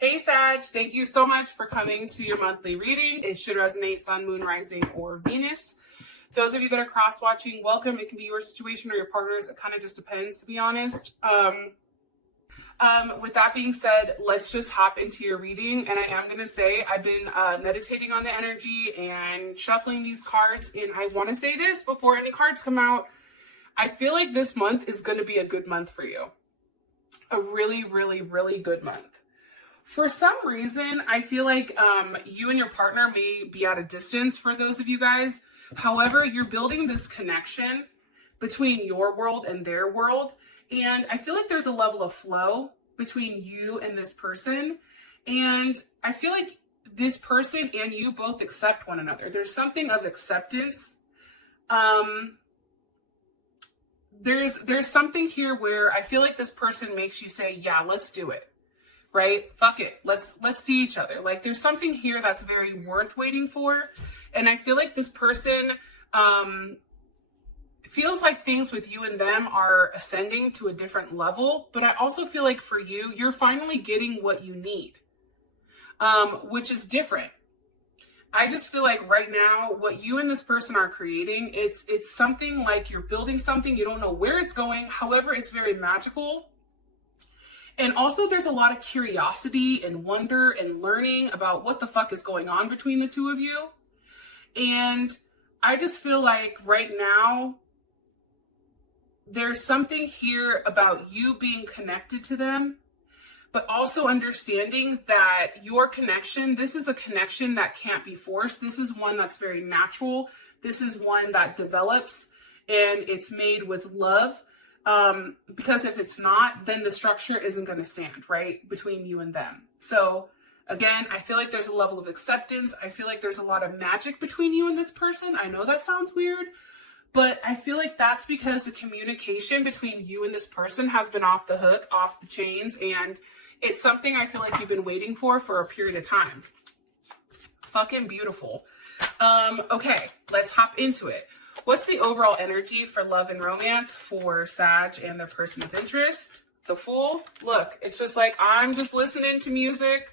Hey Sag, thank you so much for coming to your monthly reading. It should resonate Sun, Moon, Rising, or Venus. Those of you that are cross-watching, welcome. It can be your situation or your partner's. It kind of just depends, to be honest. With that being said, let's just hop into your reading. And I am going to say I've been meditating on the energy and shuffling these cards. And I want to say this before any cards come out. I feel like this month is going to be a good month for you. A really, really, really good month. For some reason, I feel like you and your partner may be at a distance for those of you guys. However, you're building this connection between your world and their world. And I feel like there's a level of flow between you and this person. And I feel like this person and you both accept one another. There's something of acceptance. There's something here where I feel like this person makes you say, yeah, let's do it. Right? Fuck it. Let's see each other. Like there's something here that's very worth waiting for. And I feel like this person feels like things with you and them are ascending to a different level. But I also feel like for you, you're finally getting what you need, which is different. I just feel like right now, what you and this person are creating, it's something like you're building something. You don't know where it's going. However, it's very magical. And also there's a lot of curiosity and wonder and learning about what the fuck is going on between the two of you. And I just feel like right now, there's something here about you being connected to them, but also understanding that your connection, this is a connection that can't be forced. This is one that's very natural. This is one that develops and it's made with love. Because if it's not, then the structure isn't going to stand, right, between you and them. So again, I feel like there's a level of acceptance. I feel like there's a lot of magic between you and this person. I know that sounds weird, but I feel like that's because the communication between you and this person has been off the hook, off the chains, and it's something I feel like you've been waiting for a period of time. Fucking beautiful. Okay, let's hop into it. What's the overall energy for love and romance for Sag and their person of interest? The Fool. Look, it's just like, I'm just listening to music.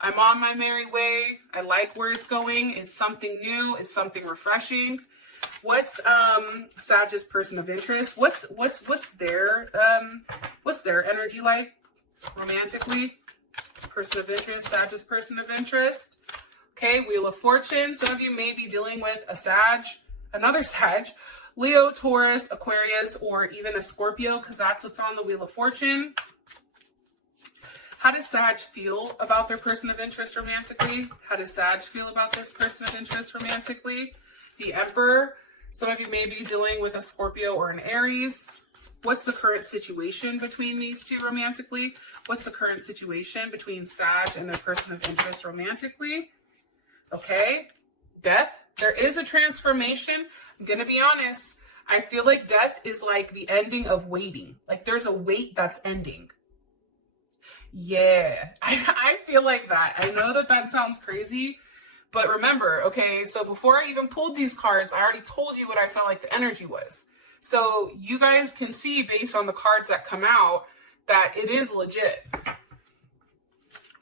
I'm on my merry way. I like where it's going. It's something new. It's something refreshing. What's Sag's person of interest? What's their energy like romantically? Person of interest, Sag's person of interest. Okay, Wheel of Fortune. Some of you may be dealing with a Sag, another Sag, Leo, Taurus, Aquarius, or even a Scorpio, because that's what's on the Wheel of Fortune. How does Sag feel about their person of interest romantically? How does Sag feel about this person of interest romantically? The Emperor. Some of you may be dealing with a Scorpio or an Aries. What's the current situation between these two romantically? What's the current situation between Sag and their person of interest romantically? Okay, Death. There is a transformation. I'm going to be honest. I feel like death is like the ending of waiting. Like there's a wait that's ending. Yeah, I feel like that. I know that sounds crazy, but remember, okay, so before I even pulled these cards, I already told you what I felt like the energy was. So you guys can see based on the cards that come out that it is legit.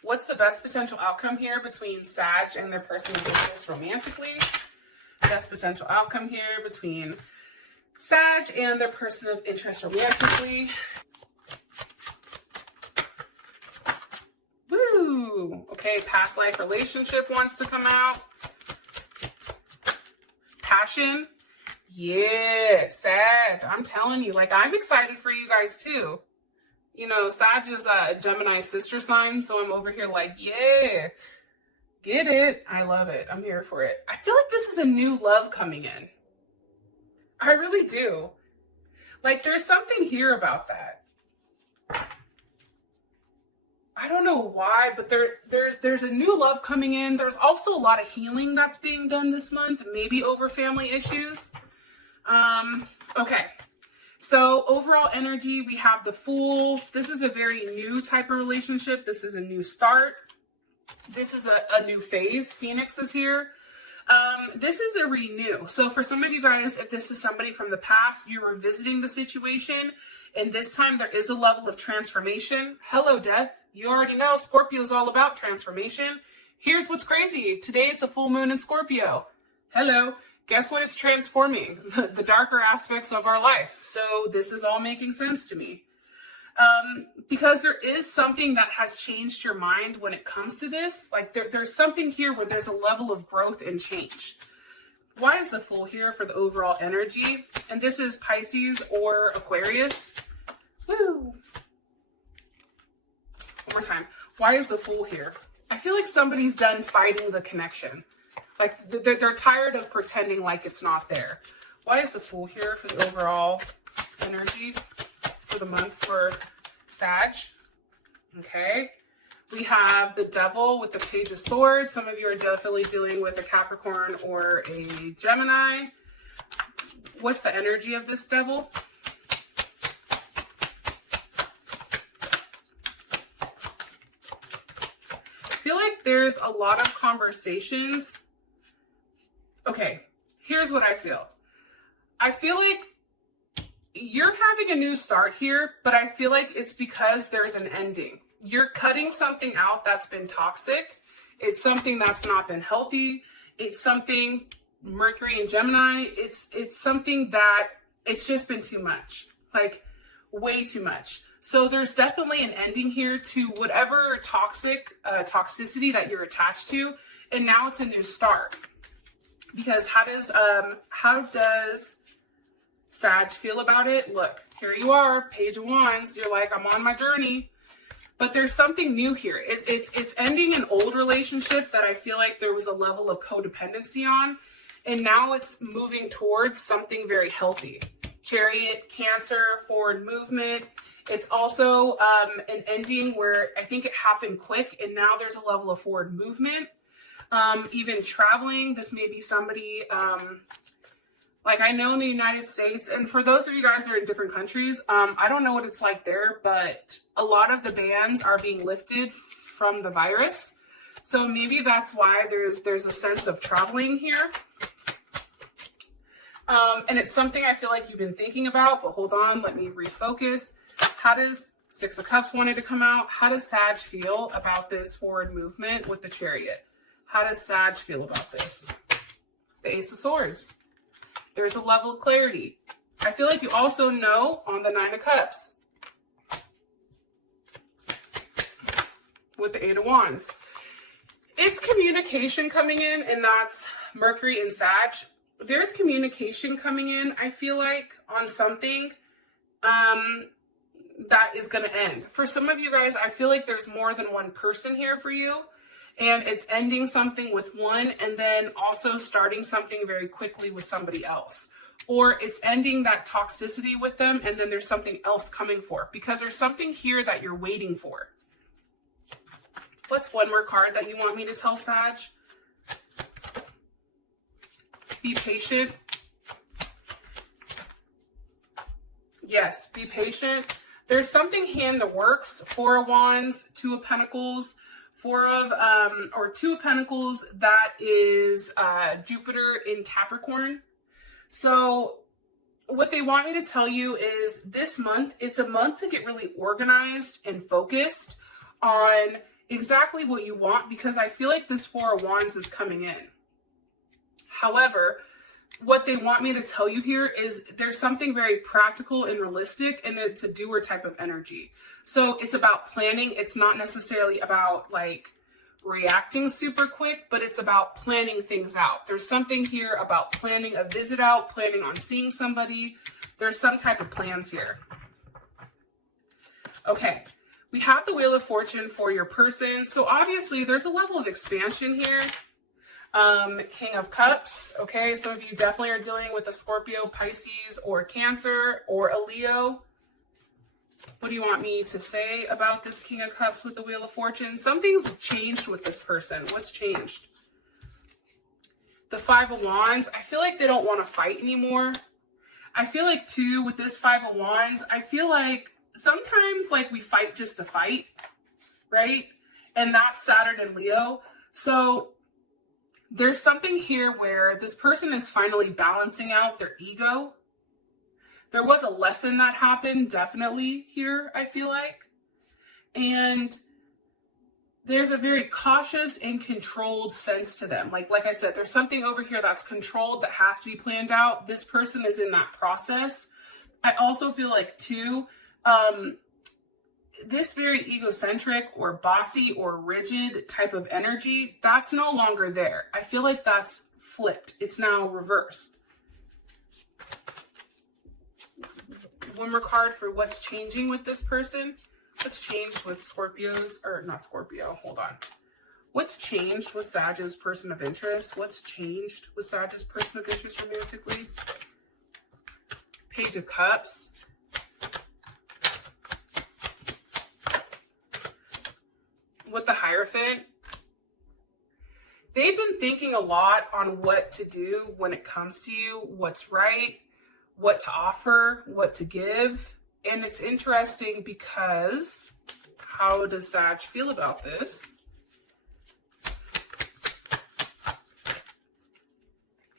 What's the best potential outcome here between Sag and their person of interest romantically? Best potential outcome here between Sag and their person of interest romantically. Woo! Okay, past life relationship wants to come out. Passion. Yeah, Sag. I'm telling you, like, I'm excited for you guys too. You know, Sag is a Gemini sister sign, so I'm over here like, yeah. Get it. I love it. I'm here for it. I feel like this is a new love coming in. I really do. Like there's something here about that. I don't know why, but there's a new love coming in. There's also a lot of healing that's being done this month, maybe over family issues. Okay. So overall energy, we have the Fool. This is a very new type of relationship. This is a new start. This is a new phase. Phoenix is here. This is a renew. So for some of you guys, if this is somebody from the past, you're revisiting the situation, and this time there is a level of transformation. Hello, Death. You already know Scorpio is all about transformation. Here's what's crazy. Today it's a full moon in Scorpio. Hello. Guess what it's transforming? The darker aspects of our life. So this is all making sense to me. Because there is something that has changed your mind when it comes to this. Like there's something here where there's a level of growth and change. Why is the Fool here for the overall energy? And this is Pisces or Aquarius. Woo! One more time. Why is the Fool here? I feel like somebody's done fighting the connection. Like they're tired of pretending like it's not there. Why is the Fool here for the overall energy for the month for Sag? Okay. We have the Devil with the Page of Swords. Some of you are definitely dealing with a Capricorn or a Gemini. What's the energy of this Devil? I feel like there's a lot of conversations. Okay, here's what I feel. I feel like you're having a new start here, but I feel like it's because there's an ending. You're cutting something out that's been toxic. It's something that's not been healthy. It's something, Mercury and Gemini, it's something that it's just been too much, like way too much. So there's definitely an ending here to whatever toxicity that you're attached to. And now it's a new start. Because how does Sag feel about it? Look, here you are, Page of Wands. You're like, I'm on my journey. But there's something new here. It's ending an old relationship that I feel like there was a level of codependency on. And now it's moving towards something very healthy. Chariot, Cancer, forward movement. It's also an ending where I think it happened quick. And now there's a level of forward movement. Even traveling. This may be somebody... like I know in the United States, and for those of you guys that are in different countries, I don't know what it's like there, but a lot of the bans are being lifted from the virus. So maybe that's why there's a sense of traveling here. And it's something I feel like you've been thinking about, but hold on, let me refocus. How does Six of Cups wanted to come out? How does Sag feel about this forward movement with the Chariot? How does Sag feel about this? The Ace of Swords. There's a level of clarity. I feel like you also know on the Nine of Cups with the Eight of Wands. It's communication coming in, and that's Mercury and Sag. There's communication coming in, I feel like, on something that is going to end. For some of you guys, I feel like there's more than one person here for you. And it's ending something with one and then also starting something very quickly with somebody else. Or it's ending that toxicity with them and then there's something else coming for. Because there's something here that you're waiting for. What's one more card that you want me to tell Sag? Be patient. Yes, be patient. There's something here in the works. Four of Wands, Two of Pentacles. Two of Pentacles, that is Jupiter in Capricorn. So what they want me to tell you is this month, it's a month to get really organized and focused on exactly what you want, because I feel like this Four of Wands is coming in. However, what they want me to tell you here is there's something very practical and realistic, and it's a doer type of energy. So it's about planning. It's not necessarily about like reacting super quick, but it's about planning things out. There's something here about planning a visit out, planning on seeing somebody. There's some type of plans here. Okay, we have the Wheel of Fortune for your person. So obviously there's a level of expansion here. King of Cups. Okay, some of you definitely are dealing with a Scorpio, Pisces, or Cancer, or a Leo. What do you want me to say about this King of Cups with the Wheel of Fortune? Something's changed with this person. What's changed? The Five of Wands. I feel like they don't want to fight anymore. I feel like too with this Five of Wands, I feel like sometimes like we fight just to fight, right? And that's Saturn and Leo. So there's something here where this person is finally balancing out their ego. There was a lesson that happened definitely here, I feel like. And there's a very cautious and controlled sense to them. Like I said, there's something over here that's controlled that has to be planned out. This person is in that process. I also feel like too, this very egocentric or bossy or rigid type of energy, that's no longer there. I feel like that's flipped. It's now reversed. One more card for what's changing with this person. What's changed with Scorpios, or not Scorpio, hold on. What's changed with Sag's person of interest? What's changed with Sag's person of interest romantically? Page of Cups. With the Hierophant. They've been thinking a lot on what to do when it comes to you, what's right, what to offer, what to give. And it's interesting because how does Sag feel about this?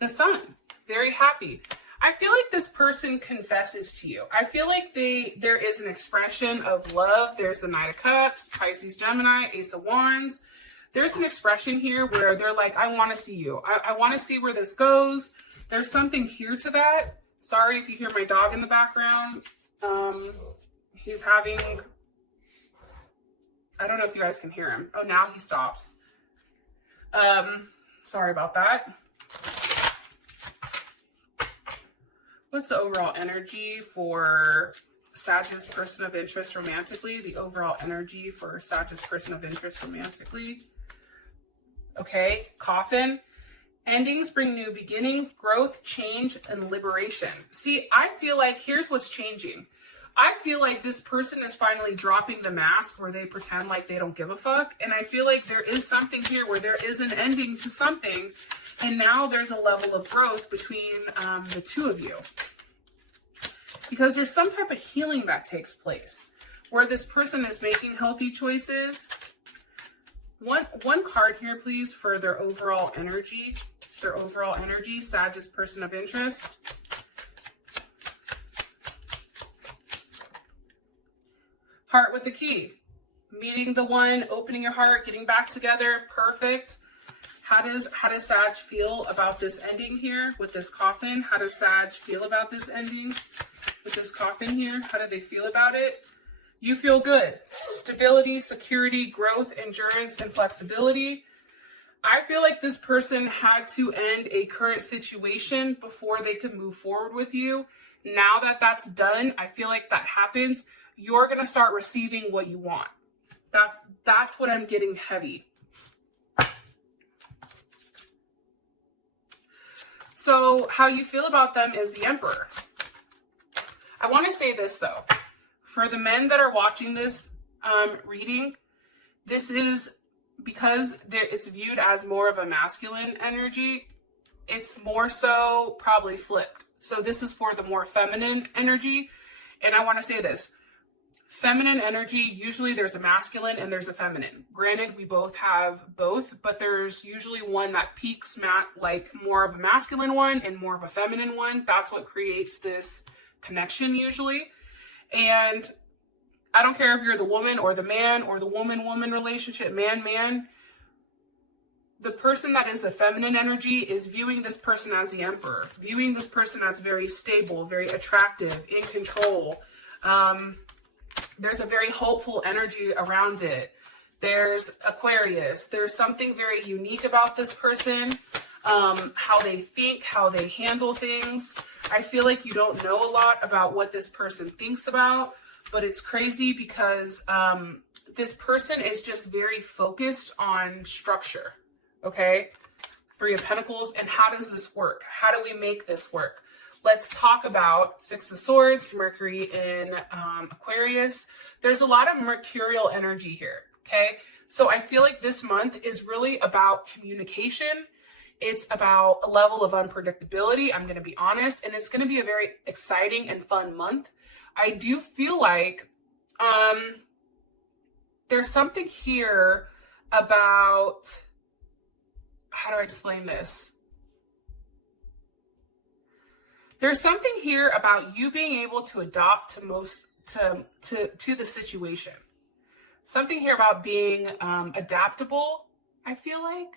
The Sun, very happy. I feel like this person confesses to you. I feel like there is an expression of love. There's the Knight of Cups, Pisces, Gemini, Ace of Wands. There's an expression here where they're like, I want to see you. I want to see where this goes. There's something here to that. Sorry if you hear my dog in the background. He's having, I don't know if you guys can hear him. Oh, now he stops. Sorry about that. What's the overall energy for Sag's person of interest romantically? The overall energy for Sag's person of interest romantically. Okay, Coffin. Endings bring new beginnings, growth, change, and liberation. See, I feel like here's what's changing. I feel like this person is finally dropping the mask where they pretend like they don't give a fuck. And I feel like there is something here where there is an ending to something. And now there's a level of growth between the two of you. Because there's some type of healing that takes place where this person is making healthy choices. One card here, please, for their overall energy. Their overall energy, Sag's person of interest. Heart with the Key. Meeting the one, opening your heart, getting back together. Perfect. How does Sag feel about this ending here with this Coffin? How does Sag feel about this ending with this Coffin here? How do they feel about it? You feel good. Stability, security, growth, endurance, and flexibility. I feel like this person had to end a current situation before they could move forward with you. Now that that's done, I feel like that happens. You're going to start receiving what you want. That's what I'm getting heavy. So how you feel about them is the Emperor. I want to say this though. For the men that are watching this reading, this is because it's viewed as more of a masculine energy. It's more so probably flipped. So this is for the more feminine energy. And I want to say this. Feminine energy, usually there's a masculine and there's a feminine. Granted, we both have both, but there's usually one that peaks like more of a masculine one and more of a feminine one. That's what creates this connection usually. And I don't care if you're the woman or the man or the woman-woman relationship, man-man. The person that is a feminine energy is viewing this person as the Emperor, viewing this person as very stable, very attractive, in control. There's a very hopeful energy around it. There's Aquarius. There's something very unique about this person, how they think, how they handle things. I feel like you don't know a lot about what this person thinks about, but it's crazy because this person is just very focused on structure, okay? Three of Pentacles, and how does this work? How do we make this work? Let's talk about Six of Swords, Mercury in Aquarius. There's a lot of mercurial energy here, okay? So I feel like this month is really about communication. It's about a level of unpredictability, I'm going to be honest, and it's going to be a very exciting and fun month. I do feel like there's something here about, how do I explain this? There's something here about you being able to adopt to the situation. Something here about being adaptable, I feel like.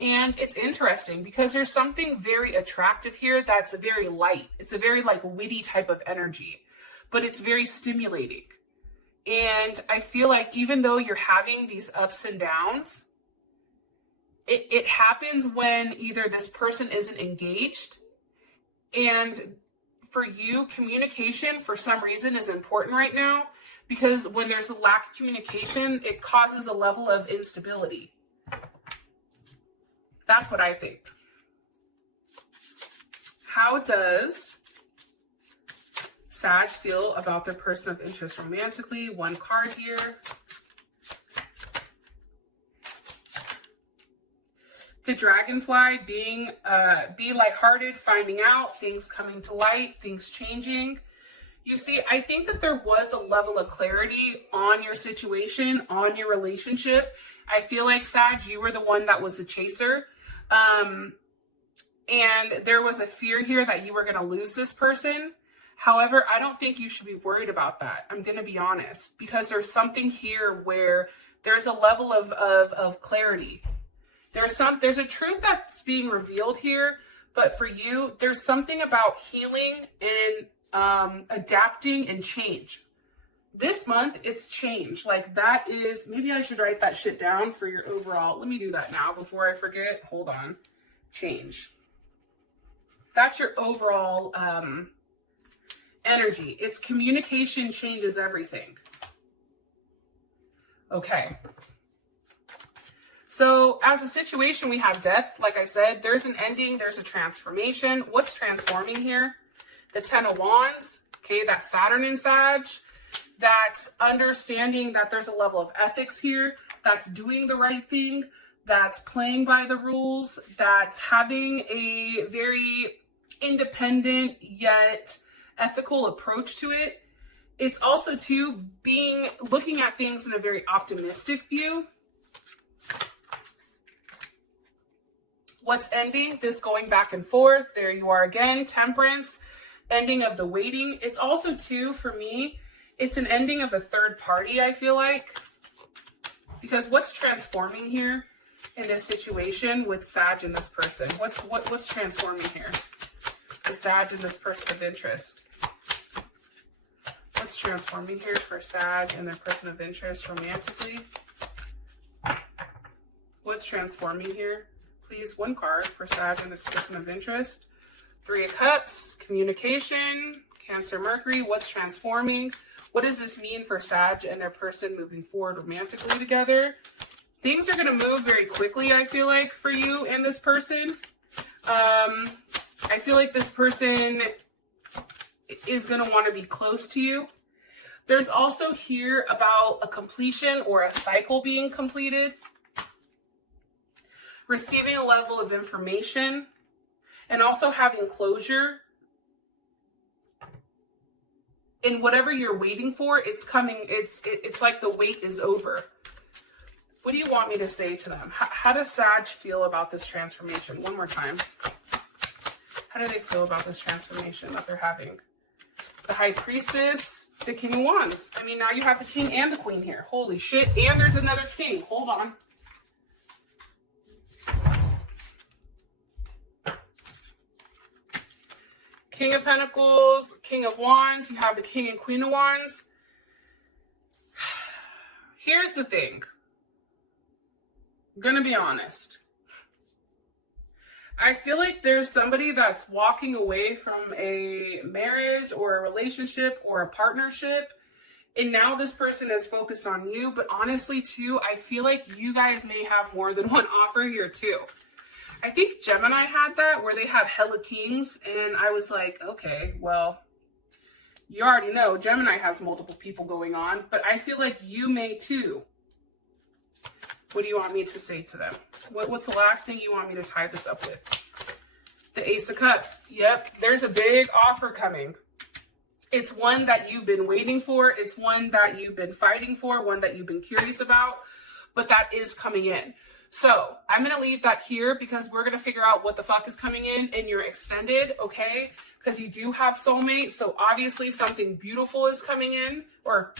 And it's interesting because there's something very attractive here that's very light. It's a very like witty type of energy, but it's very stimulating. And I feel like even though you're having these ups and downs, it happens when either this person isn't engaged, and for you, communication for some reason is important right now, because when there's a lack of communication, it causes a level of instability. That's what I think. How does Sag feel about their person of interest romantically? One card here. The dragonfly, being, be lighthearted, finding out, things coming to light, things changing. You see, I think that there was a level of clarity on your situation, on your relationship. I feel like, Sag, you were the one that was the chaser. And there was a fear here that you were going to lose this person. However, I don't think you should be worried about that. I'm going to be honest, because there's something here where there's a level of clarity. There's a truth that's being revealed here, but for you, there's something about healing and adapting and change. This month, it's change. Like that is, maybe I should write that shit down for your overall. Let me do that now before I forget. Hold on. Change. That's your overall energy. It's communication changes everything. Okay. So as a situation, we have death. Like I said, there's an ending. There's a transformation. What's transforming here? The Ten of Wands. Okay, that's Saturn in Sag. That's understanding that there's a level of ethics here, that's doing the right thing, that's playing by the rules, that's having a very independent yet ethical approach to it. It's also too looking at things in a very optimistic view. What's ending? This going back and forth. There you are again, Temperance, ending of the waiting. It's also too, for me, it's an ending of a third party, I feel like, because what's transforming here in this situation with Sag and this person? What's transforming here? The Sag and this person of interest. What's transforming here for Sag and their person of interest romantically? What's transforming here? Please, one card for Sag and this person of interest. Three of Cups, communication, Cancer, Mercury. What's transforming? What does this mean for Sag and their person moving forward romantically together? Things are going to move very quickly, I feel like, for you and this person. I feel like this person is going to want to be close to you. There's also here about a completion or a cycle being completed. Receiving a level of information and also having closure. And whatever you're waiting for, it's coming. It's like the wait is over. What do you want me to say to them? How does Sag feel about this transformation? One more time. How do they feel about this transformation that they're having? The High Priestess, the King of Wands. I mean, now you have the King and the Queen here. Holy shit. And there's another King. Hold on. King of Pentacles, King of Wands, you have the King and Queen of Wands. Here's the thing. I'm gonna be honest. I feel like there's somebody that's walking away from a marriage or a relationship or a partnership, and now this person is focused on you. But honestly, too, I feel like you guys may have more than one offer here, too. I think Gemini had that, where they have hella kings, and I was like, okay, well, you already know Gemini has multiple people going on, but I feel like you may too. What do you want me to say to them? What's the last thing you want me to tie this up with? The Ace of Cups. Yep, there's a big offer coming. It's one that you've been waiting for. It's one that you've been fighting for, one that you've been curious about, but that is coming in. So I'm going to leave that here because we're going to figure out what the fuck is coming in your extended, okay? Because you do have soulmates. So obviously something beautiful is coming in, or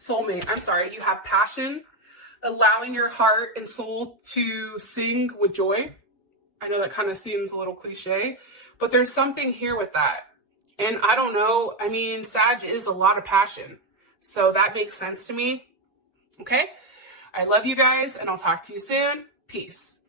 soulmate. I'm sorry, you have passion, allowing your heart and soul to sing with joy. I know that kind of seems a little cliche, but there's something here with that. And I don't know, I mean, Sag is a lot of passion. So that makes sense to me. Okay? I love you guys, and I'll talk to you soon. Peace.